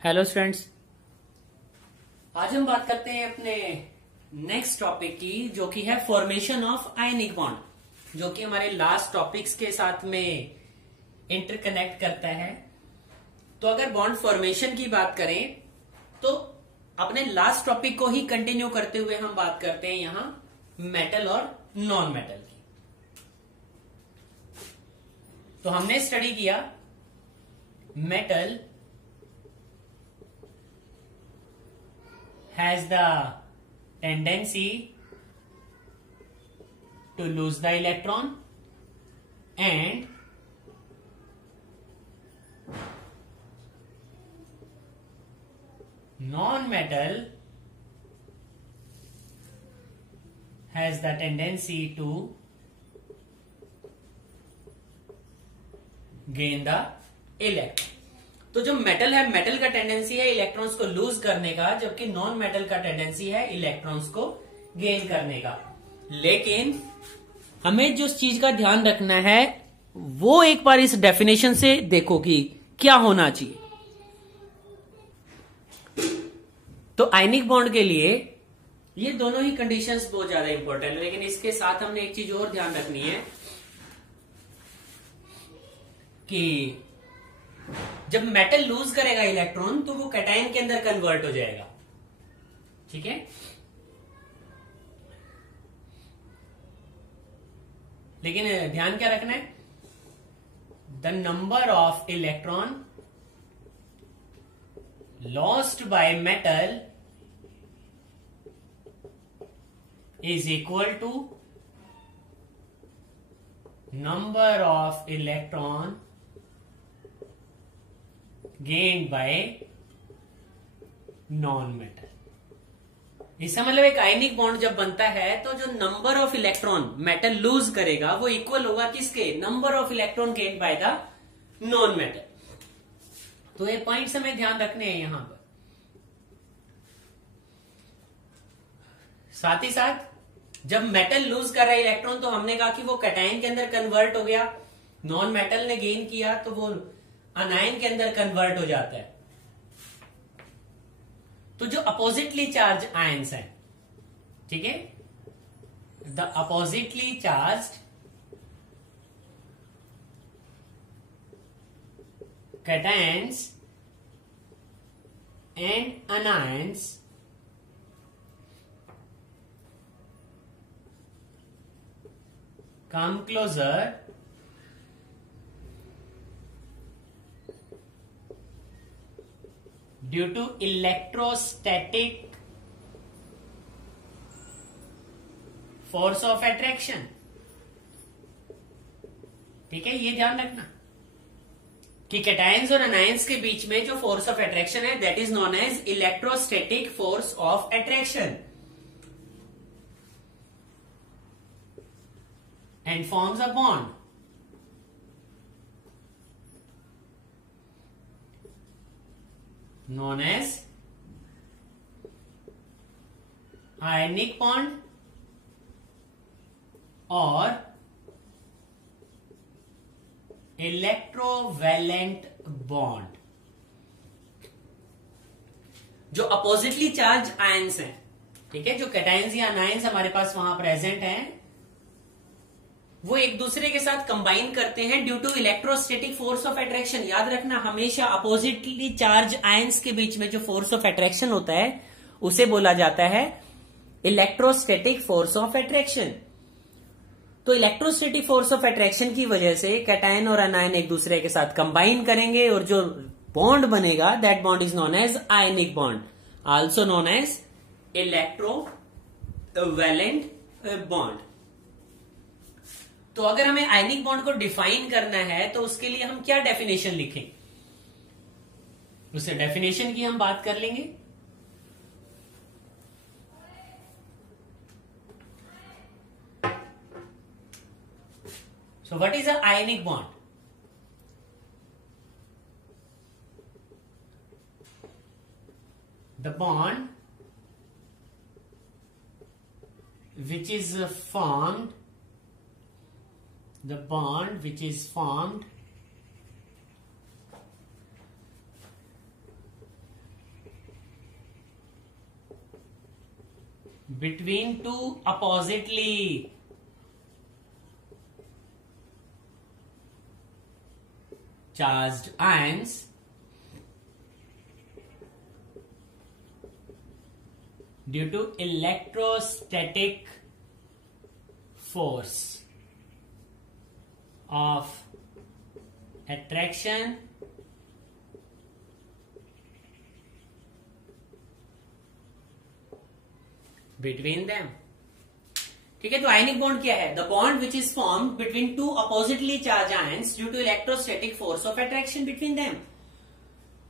Hello students. आज हम बात करते हैं अपने नेक्स्ट टॉपिक की, जो कि है फॉर्मेशन ऑफ आयनिक बॉन्ड, जो कि हमारे लास्ट टॉपिक्स के साथ में इंटरकनेक्ट करता है। तो अगर बॉन्ड फॉर्मेशन की बात करें तो अपने लास्ट टॉपिक को ही कंटिन्यू करते हुए हम बात करते हैं यहां मेटल और नॉन मेटल की। तो हमने स्टडी किया metal has the tendency to lose the electron and non-metal has the tendency to gain the electron। तो जो मेटल है, मेटल का टेंडेंसी है इलेक्ट्रॉन्स को लूज करने का, जबकि नॉन मेटल का टेंडेंसी है इलेक्ट्रॉन्स को गेन करने का। लेकिन हमें जो चीज का ध्यान रखना है वो एक बार इस डेफिनेशन से देखो कि क्या होना चाहिए। तो आयनिक बॉन्ड के लिए ये दोनों ही कंडीशंस बहुत ज्यादा इंपॉर्टेंट है, लेकिन इसके साथ हमने एक चीज और ध्यान रखनी है कि जब मेटल लूज करेगा इलेक्ट्रॉन तो वो कैटायन के अंदर कन्वर्ट हो जाएगा। ठीक है, लेकिन ध्यान क्या रखना है, the number of electron lost by metal is equal to number of electron gained by non metal. इसका मतलब एक आयनिक बॉन्ड जब बनता है तो जो number of electron metal lose करेगा वो इक्वल होगा किसके, number of electron gained by the non metal. तो ये पॉइंट्स हमें ध्यान रखने हैं यहां पर। साथ ही साथ जब मेटल लूज कर रहा है इलेक्ट्रॉन तो हमने कहा कि वो कैटायन के अंदर कन्वर्ट हो गया, नॉन मेटल ने गेन किया तो वो अनायन के अंदर कन्वर्ट हो जाता है। तो जो अपोजिटली चार्ज आयंस हैं, ठीक है, the oppositely charge cations and anions come closer due to electrostatic force of attraction। ठीक है, ये ध्यान रखना कि कैटायंस और अनायंस के बीच में जो फोर्स ऑफ अट्रैक्शन है that is known as electrostatic force of attraction and forms a bond। known as ionic bond or electrovalent bond। जो अपोजिटली चार्ज आयंस हैं, ठीक है, जो कैटायंस या अनायंस हमारे पास वहां प्रेजेंट हैं, वो एक दूसरे के साथ कंबाइन करते हैं due to electrostatic force of attraction. याद रखना, हमेशा अपोजिटली चार्ज आयंस के बीच में जो फोर्स ऑफ अट्रैक्शन होता है उसे बोला जाता है इलेक्ट्रोस्टैटिक फोर्स ऑफ अट्रैक्शन। तो इलेक्ट्रोस्टैटिक फोर्स ऑफ अट्रैक्शन की वजह से कैटायन और अनायन एक दूसरे के साथ कंबाइन करेंगे और जो बॉन्ड बनेगा that bond is known as ionic bond, also known as electrovalent bond. तो अगर हमें आयनिक बॉन्ड को डिफाइन करना है तो उसके लिए हम क्या डेफिनेशन लिखें, उससे डेफिनेशन की हम बात कर लेंगे। So what is a ionic bond? The bond which is formed the bond which is formed between two oppositely charged ions due to electrostatic force of attraction between them. ठीक है, तो आयनिक बॉन्ड क्या है? The bond which is formed between two oppositely charge ions due to electrostatic force of attraction between them.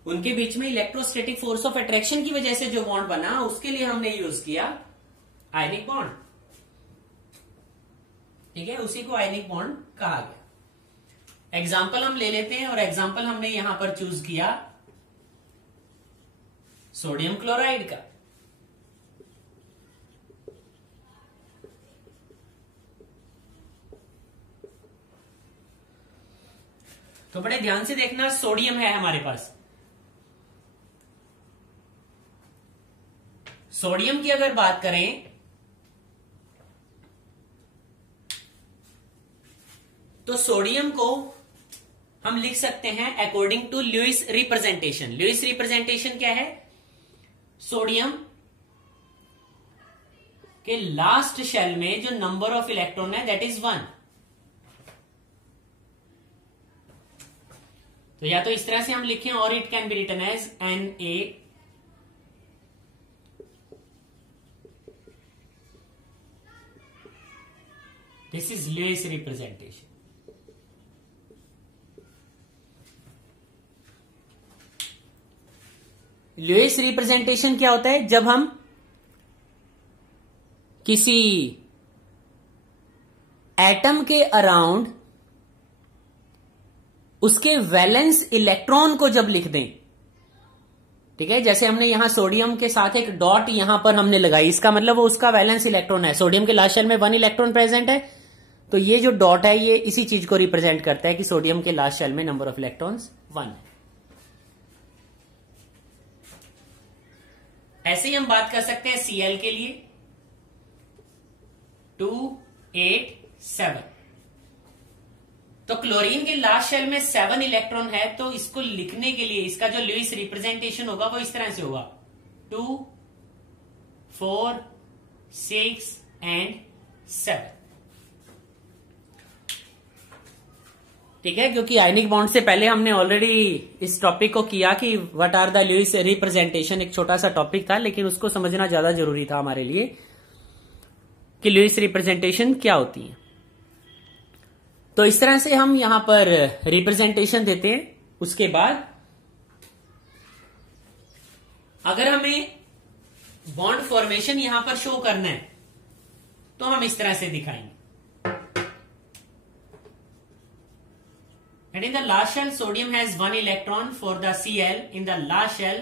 उनके बीच में electrostatic force of attraction की वजह से जो बॉन्ड बना, उसके लिए हमने यूज किया आयनिक बॉन्ड. ठीक है, उसी को आयनिक बॉन्ड कहा गया. एग्जाम्पल हम ले लेते हैं, और एग्जाम्पल हमने यहां पर चूज किया सोडियम क्लोराइड का. तो बड़े ध्यान से देखना, सोडियम है हमारे पास. सोडियम की अगर बात करें तो सोडियम को हम लिख सकते हैं according to Lewis representation. Lewis representation क्या है? सोडियम के लास्ट शेल में जो नंबर ऑफ इलेक्ट्रॉन है दैट इज 1. तो या तो इस तरह से हम लिखें, और it can be written as Na. This is Lewis representation. Lewis representation क्या होता है? जब हम किसी एटम के अराउंड उसके वैलेंस इलेक्ट्रॉन को जब लिख दें. ठीक है, जैसे हमने यहां सोडियम के साथ एक डॉट यहां पर हमने लगाई, इसका मतलब वो उसका वैलेंस इलेक्ट्रॉन है. सोडियम के लास्ट शेल में 1 इलेक्ट्रॉन प्रेजेंट है, तो ये जो डॉट है ये इसी चीज को रिप्रेजेंट करता है कि सोडियम के लास्ट शेल में नंबर ऑफ इलेक्ट्रॉन्स 1 है. ऐसे ही हम बात कर सकते हैं Cl के लिए 2, 8, 7. तो क्लोरीन के लास्ट शेल में 7 इलेक्ट्रॉन है, तो इसको लिखने के लिए इसका जो लुईस रिप्रेजेंटेशन होगा वो इस तरह से होगा 2, 4, 6 एंड 7. ठीक है, क्योंकि आयनिक बॉन्ड से पहले हमने ऑलरेडी इस टॉपिक को किया कि what are the Lewis representation. एक छोटा सा टॉपिक था, लेकिन उसको समझना ज्यादा जरूरी था हमारे लिए कि लुईस रिप्रेजेंटेशन क्या होती है. तो इस तरह से हम यहां पर रिप्रेजेंटेशन देते हैं. उसके बाद अगर हमें बॉन्ड फॉर्मेशन यहां पर शो करना है तो हम इस तरह से दिखाएंगे. And in the last shell, sodium has 1 electron. For the Cl, in the last shell,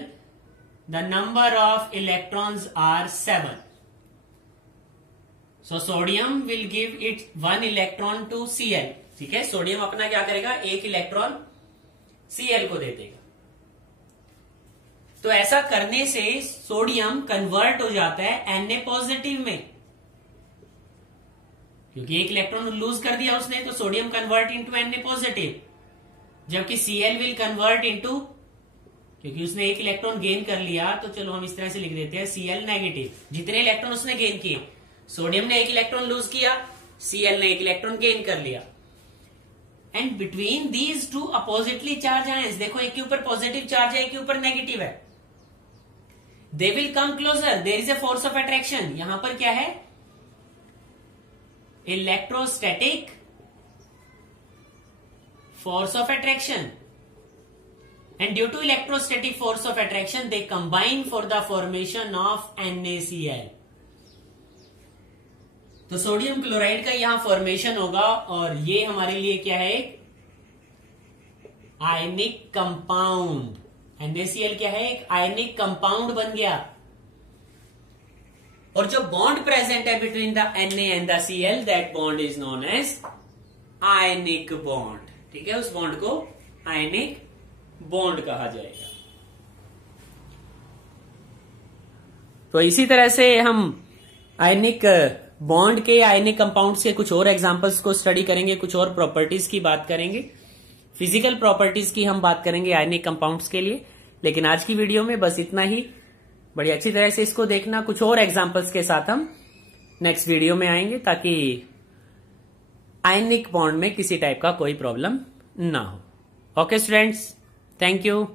the number of electrons are 7. So sodium will give it 1 electron to Cl. ठीक है, सोडियम अपना क्या करेगा? 1 इलेक्ट्रॉन Cl को दे देगा. तो ऐसा करने से सोडियम कन्वर्ट हो जाता है Na पॉजिटिव में, क्योंकि 1 इलेक्ट्रॉन लूज कर दिया उसने, तो sodium convert into Na positive. जबकि Cl विल कन्वर्ट इनटू, क्योंकि उसने 1 इलेक्ट्रॉन गेन कर लिया, तो चलो हम इस तरह से लिख देते हैं Cl नेगेटिव. जितने इलेक्ट्रॉन उसने गेन किए, सोडियम ने 1 इलेक्ट्रॉन लूज किया, Cl ने 1 इलेक्ट्रॉन गेन कर लिया. And between these two oppositely charge ions, देखो एक के ऊपर पॉजिटिव चार्ज है, एक के ऊपर नेगेटिव है, they will come closer. There is a force of attraction. यहां पर क्या है? Electrostatic force of attraction, and due to electrostatic force of attraction they combine for the formation of NaCl. तो सोडियम क्लोराइड का यहां formation होगा, और ये हमारे लिए क्या है? एक आयनिक कंपाउंड. NaCl क्या है? एक आयनिक कंपाउंड बन गया. और जो बॉन्ड प्रेजेंट है between the Na and the Cl, that bond is known as ionic bond. ठीक है, उस बॉन्ड को आयनिक बॉन्ड कहा जाएगा. तो इसी तरह से हम आयनिक बॉन्ड के, आयनिक कंपाउंड्स के कुछ और एग्जांपल्स को स्टडी करेंगे, कुछ और प्रॉपर्टीज की बात करेंगे, फिजिकल प्रॉपर्टीज की हम बात करेंगे आयनिक कंपाउंड्स के लिए। लेकिन आज की वीडियो में बस इतना ही। बड़ी अच्छी तरह से इसको देखना, कुछ और एग्जांपल्स के साथ हम नेक्स्ट वीडियो में आएंगे ताकि आयनिक बॉन्ड में किसी टाइप का कोई प्रॉब्लम ना हो। Okay students, thank you.